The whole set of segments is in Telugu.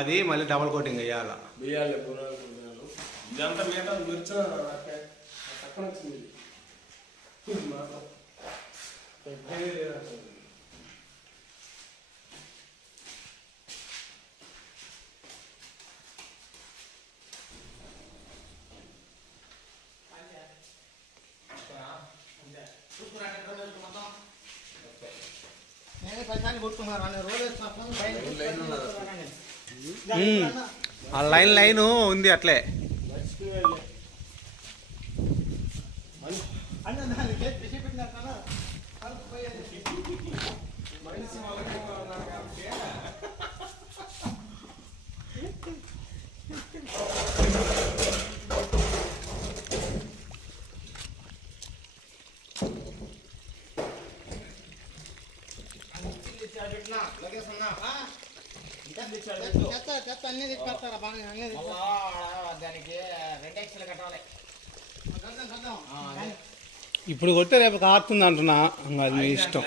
అది మళ్ళీ డబల్ కోటింగ్ వేయాలి. ఇదంతా మీద మిర్చి పక్కన వచ్చింది. ఆ లైన్ ఉంది అట్లే. ఇప్పుడు కొట్టే రేపు కారుతుంది అంటున్నా, అది మీ ఇష్టం.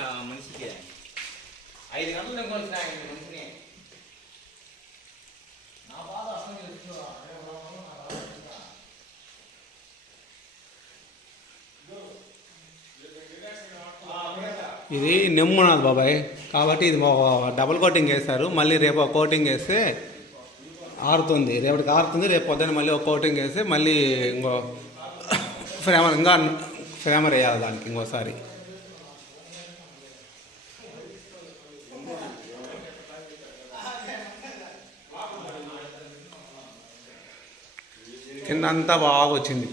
ఇది నెమ్మున్నది బాబాయ్, కాబట్టి ఇది డబుల్ కోటింగ్ వేస్తారు. మళ్ళీ రేపు ఒక కోటింగ్ వేస్తే ఆరుతుంది, రేపటికి ఆరుతుంది. రేపు పొద్దున్న మళ్ళీ ఒక కోటింగ్ వేస్తే మళ్ళీ ఇంకో ఫ్రేమర్ వేయాలి దానికి ఇంకోసారి. కింద అంతా బాగా వచ్చింది.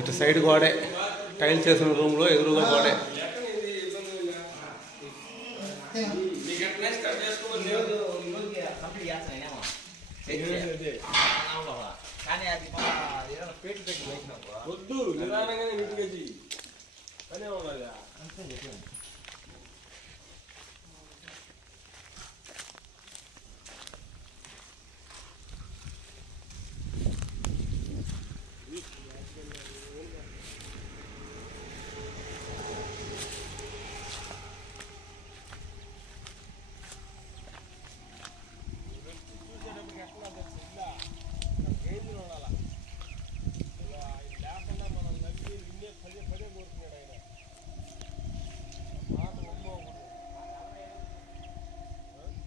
ఇటు సైడ్ గోడే, టైల్స్ చేసిన రూమ్లో ఎదురుగా గోడే. వద్దు, నిదానంగానే నీట్గా చెయ్యి. పనే ఉన్నదా?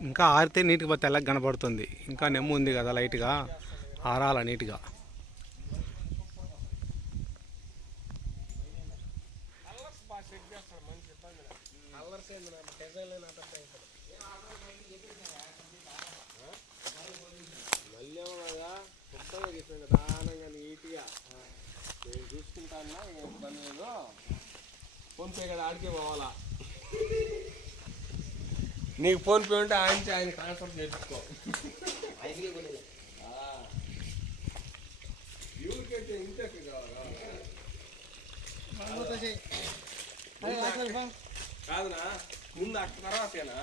ఇంకా ఆరితే నీట్గా తెల్లగా కనపడుతుంది. ఇంకా నెమ్ము ఉంది కదా, లైట్గా ఆరాల నీట్గా. నేను చూసుకుంటాను, ఇబ్బంది లేదు. ఫోన్పే కదా ఆడికే పోవాలా. నీకు ఫోన్పే ఉంటే ఆయన ట్రాన్స్ఫర్ చేయించుకో. ఎవరికైతే ఇంతకి కాదునా, ముందు అక్కడ తర్వాతేనా?